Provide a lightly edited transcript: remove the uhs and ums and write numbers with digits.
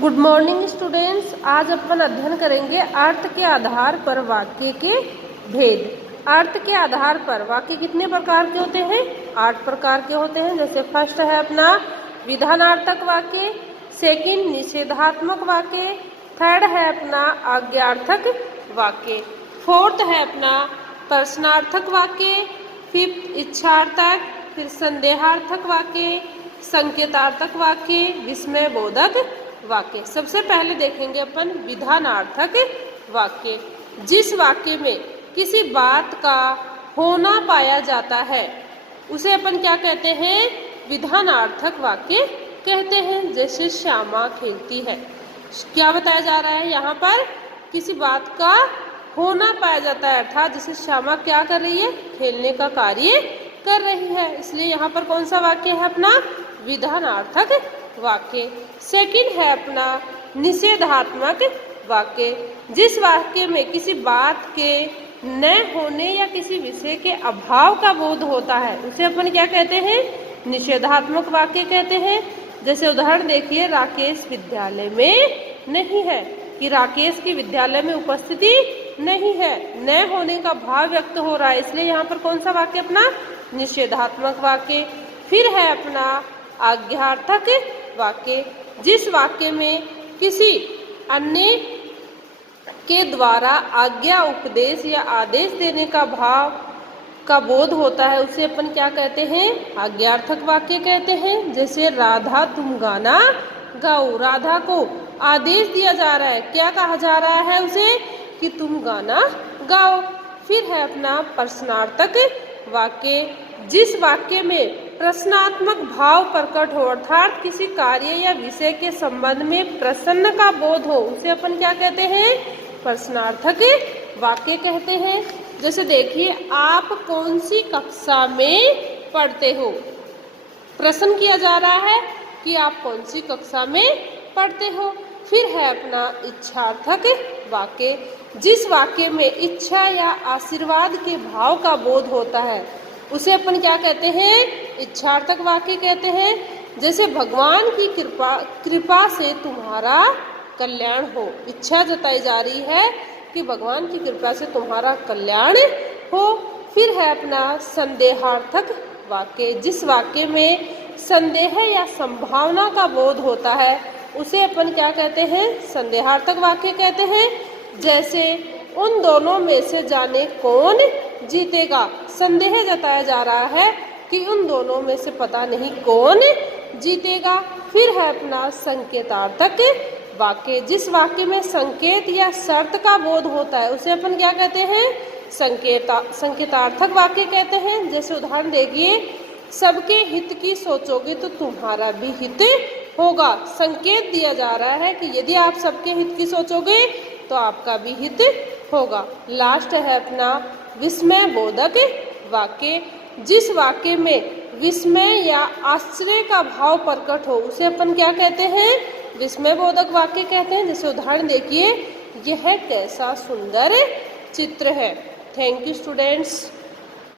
Good morning students. आज अपन अध्ययन करेंगे अर्थ के आधार पर वाक्य के भेद। अर्थ के आधार पर वाक्य कितने प्रकार के होते हैं? 8 प्रकार के होते हैं। जैसे फर्स्ट है अपना विधानार्थक वाक्य, सेकंड निषेधात्मक वाक्य, थर्ड है अपना आज्ञार्थक वाक्य, फोर्थ है अपना प्रश्नार्थक वाक्य, फिफ्थ इच्छार्थक, फिर संदेहार्थक वाक्य, संकेतार्थक वाक्य, विस्मय बोधक वाक्य। सबसे पहले देखेंगे अपन विधानार्थक वाक्य। जिस वाक्य में किसी बात का होना पाया जाता है उसे अपन क्या कहते हैं? विधानार्थक वाक्य कहते हैं। जैसे श्यामा खेलती है, क्या बताया जा रहा है यहाँ पर? किसी बात का होना पाया जाता है, अर्थात जैसे श्यामा क्या कर रही है? खेलने का कार्य कर रही है। इसलिए यहाँ पर कौन सा वाक्य है अपना? विधानार्थक वाक्य। सेकंड है अपना निषेधात्मक वाक्य। जिस वाक्य में किसी बात के न होने या किसी विषय के अभाव का बोध होता है उसे अपन क्या कहते हैं? निषेधात्मक वाक्य कहते हैं। जैसे उदाहरण देखिए, राकेश विद्यालय में नहीं है, कि राकेश की विद्यालय में उपस्थिति नहीं है, न होने का भाव व्यक्त हो रहा है, इसलिए यहाँ पर कौन सा वाक्य अपना? निषेधात्मक वाक्य। फिर है अपना आज्ञार्थक वाक्य। जिस वाक्य में किसी अन्य के द्वारा आज्ञा, उपदेश या आदेश देने का भाव का बोध होता है उसे अपन क्या कहते हैं? आज्ञार्थक वाक्य कहते हैं। जैसे राधा तुम गाना गाओ, राधा को आदेश दिया जा रहा है, क्या कहा जा रहा है उसे? कि तुम गाना गाओ। फिर है अपना प्रश्नार्थक वाक्य। जिस वाक्य में प्रश्नात्मक भाव प्रकट हो, अर्थात किसी कार्य या विषय के संबंध में प्रश्न का बोध हो, उसे अपन क्या कहते हैं? प्रश्नार्थक वाक्य कहते हैं। जैसे देखिए, आप कौन सी कक्षा में पढ़ते हो? प्रश्न किया जा रहा है कि आप कौन सी कक्षा में पढ़ते हो। फिर है अपना इच्छार्थक वाक्य। जिस वाक्य में इच्छा या आशीर्वाद के भाव का बोध होता है उसे अपन क्या कहते हैं? इच्छार्थक वाक्य कहते हैं। जैसे भगवान की कृपा से तुम्हारा कल्याण हो, इच्छा जताई जा रही है कि भगवान की कृपा से तुम्हारा कल्याण हो। फिर है अपना संदेहार्थक वाक्य। जिस वाक्य में संदेह या संभावना का बोध होता है उसे अपन क्या कहते हैं? संदेहार्थक वाक्य कहते हैं। जैसे उन दोनों में से जाने कौन जीतेगा, संदेह जताया जा रहा है कि उन दोनों में से पता नहीं कौन जीतेगा। फिर है अपना संकेतार्थक वाक्य। जिस वाक्य में संकेत या शर्त का बोध होता है उसे अपन क्या कहते हैं? संकेतार्थक वाक्य कहते हैं। जैसे उदाहरण देखिए, सबके हित की सोचोगे तो तुम्हारा भी हित होगा। संकेत दिया जा रहा है कि यदि आप सबके हित की सोचोगे तो आपका भी हित होगा। लास्ट है अपना विस्मय बोधक वाक्य। जिस वाक्य में विस्मय या आश्चर्य का भाव प्रकट हो उसे अपन क्या कहते हैं? विस्मय बोधक वाक्य कहते हैं। जैसे उदाहरण देखिए, यह कैसा सुंदर चित्र है। Thank you students.